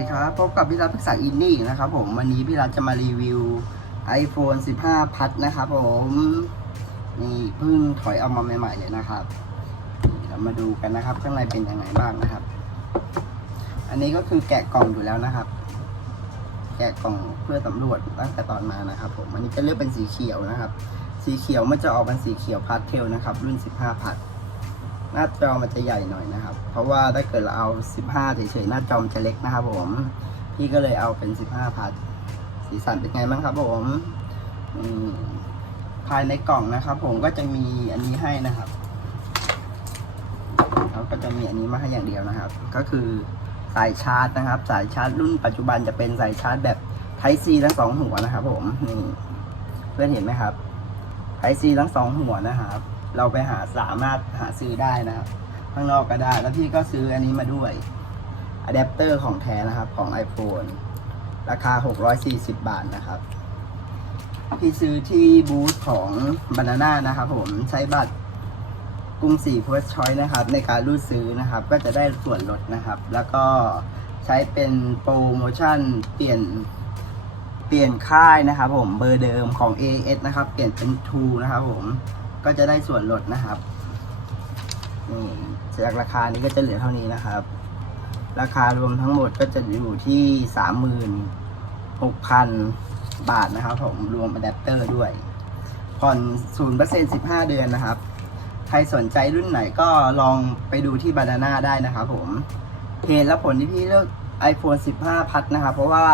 ดีครับ พบกับพี่รัฐปรึกษาอินนี่นะครับผม วันนี้พี่รัฐจะมารีวิว iPhone 15 พัดนะครับผมนี่เพิ่งถอยเอามาใหม่ๆเลยนะครับ เรามาดูกันนะครับ ข้างในเป็นยังไงบ้างนะครับ อันนี้ก็คือแกะกล่องอยู่แล้วนะครับ แกะกล่องเพื่อสำรวจตั้งแต่ตอนมานะครับผมอันนี้จะเลือกเป็นสีเขียวนะครับ สีเขียวมันจะออกเป็นสีเขียวพาสเทลนะครับ รุ่น 15 พัด หน้าจอมันจะใหญ่หน่อยนะครับ เพราะว่าถ้าเกิดเราเอา 15 เฉยๆ หน้าจอมจะเล็กนะครับผม พี่ก็เลยเอาเป็น 15 พัด สีสันเป็นไงบ้างครับผมอืมภายในกล่องนะครับ ผมก็จะมีอันนี้ให้นะครับเขาก็จะมีอันนี้มาให้อย่างเดียวนะครับ ก็คือสายชาร์จนะครับ สายชาร์จรุ่นปัจจุบันจะเป็นสายชาร์จแบบ Type C ทั้งสองหัวนะครับ ผมนี่เพื่อนเห็นไหมครับ Type C ทั้งสองหัวนะครับ เราไปหาสามารถหาซื้อได้นะครับ ข้างนอกก็ได้ แล้วพี่ก็ซื้ออันนี้มาด้วยอะแดปเตอร์ของแท้นะครับของ iPhone ราคา 640 บาทนะครับ พี่ซื้อที่บูธของ Banana นะครับผมใช้บัตรกรุงศรี First Choice นะครับ ในการรูดซื้อนะครับ ก็จะได้ส่วนลดนะครับ แล้วก็ใช้เป็นโปรโมชั่นเปลี่ยนเปลี่ยนค่ายนะครับผมเบอร์เดิมของ AS นะครับ เปลี่ยนเป็น True นะครับผม ก็จะได้ส่วนลดนะครับนี่จากราคานี้ก็จะเหลือเท่านี้นะครับ ราคารวมทั้งหมดก็จะอยู่ที่สามหมื่นหกพันบาทนะครับผมรวมอะแดปเตอร์ด้วย ผ่อนศูนย์เปอร์เซ็นสิบห้าเดือนนะครับ ใครสนใจรุ่นไหนก็ลองไปดูที่บานาน่าได้นะครับผมเหตุและผลที่พี่เลือก iPhone 15 พัดนะครับ เพราะว่า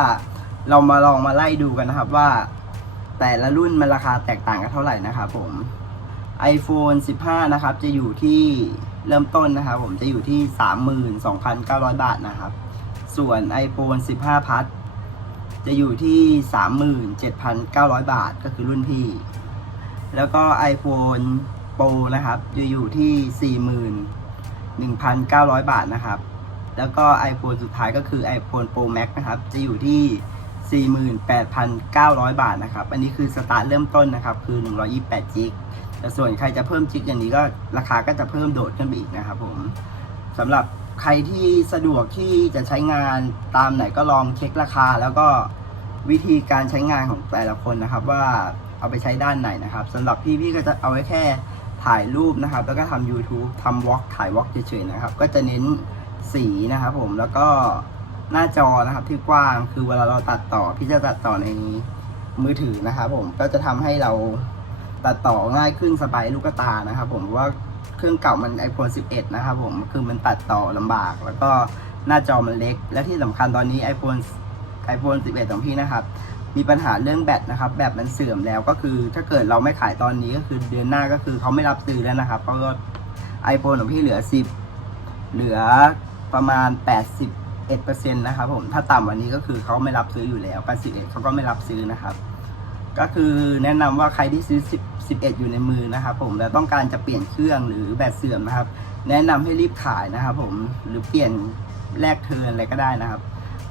เรามาลองมาไล่ดูกันนะครับว่า แต่ละรุ่นมันราคาแตกต่างกันเท่าไหร่นะครับผม iPhone 15 นะครับ จะอยู่ที่เริ่มต้นนะครับผมจะอยู่ที่ 32,900 บาทนะครับ ส่วน iPhone 15 Plus จะอยู่ที่ 37,900 บาทก็คือรุ่นพี่ แล้วก็ iPhone Pro นะครับจะอยู่ที่ 41,900 บาทนะครับ แล้วก็ iPhone สุดท้ายก็คือ iPhone Pro Max นะครับ จะอยู่ที่ 48,900 บาทนะครับ อันนี้คือสตาร์ทเริ่มต้นนะครับ คือ 128จิก แต่ส่วนใครจะเพิ่มจิกอย่างนี้ก็ราคาก็จะเพิ่มโดดขึ้นไปอีกนะครับผมสำหรับใครที่สะดวกที่จะใช้งานตามไหนก็ลองเช็คราคา แล้วก็วิธีการใช้งานของแต่ละคนนะครับ ว่าเอาไปใช้ด้านไหนนะครับสำหรับพี่พี่ก็จะเอาไว้แค่ถ่ายรูปนะครับ แล้วก็ทำ YouTube ทำวอล์กถ่ายวอล์กเฉยๆนะครับ ก็จะเน้นสีนะครับผมแล้วก็หน้าจอนะครับที่กว้างคือเวลาเราตัดต่อพี่จะตัดต่อในมือถือนะครับผมก็จะทำให้เรา ตัดต่อง่ายขึ้นสบายลูกตานะครับผมเพราะว่าเครื่องเก่ามัน iPhone 11 นะครับผมคือมันตัดต่อลำบาก แล้วก็หน้าจอมันเล็ก และที่สำคัญตอนนี้ iPhone iPhone 11 ของพี่นะครับ มีปัญหาเรื่องแบตนะครับ แบตมันเสื่อมแล้วก็คือถ้าเกิดเราไม่ขายตอนนี้ก็คือเดือนหน้าก็คือเขาไม่รับซื้อแล้วนะครับ เพราะว่า iPhone ของพี่เหลือ 10 เหลือประมาณ81%นะครับผมถ้าต่ำกวันนี้ก็คือเขาไม่รับซื้ออยู่แล้ว81เขาก็ไม่รับซื้อนะครับ ก็คือแนะนำว่าใครที่ซื้อ10 11 อยู่ในมือนะครับผมแล้วต้องการจะเปลี่ยนเครื่องหรือแบตเสื่อมนะครับ แนะนำให้รีบขายนะครับผมหรือเปลี่ยนแลกเทิร์นอะไรก็ได้นะครับ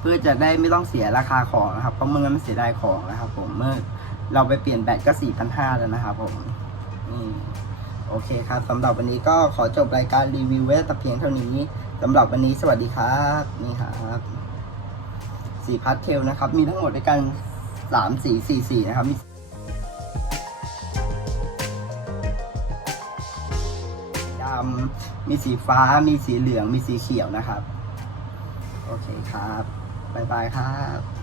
เพื่อจะได้ไม่ต้องเสียราคาของนะครับเพราะเมื่อมันเสียดายของนะครับ ผมเมื่อเราไปเปลี่ยนแบตก็4,500แล้วนะครับผมนี่โอเคครับสำหรับวันนี้ก็ขอจบรายการรีวิวไว้แต่เพียงเท่านี้สำหรับวันนี้สวัสดีครับนี่ครับสีพาสเทลนะครับ มีทั้งหมดด้วยกัน สามสีสี่สีนะครับมีดำมีสีฟ้ามีสีเหลืองมีสีเขียวนะครับ โอเคครับ บ๊ายบายครับ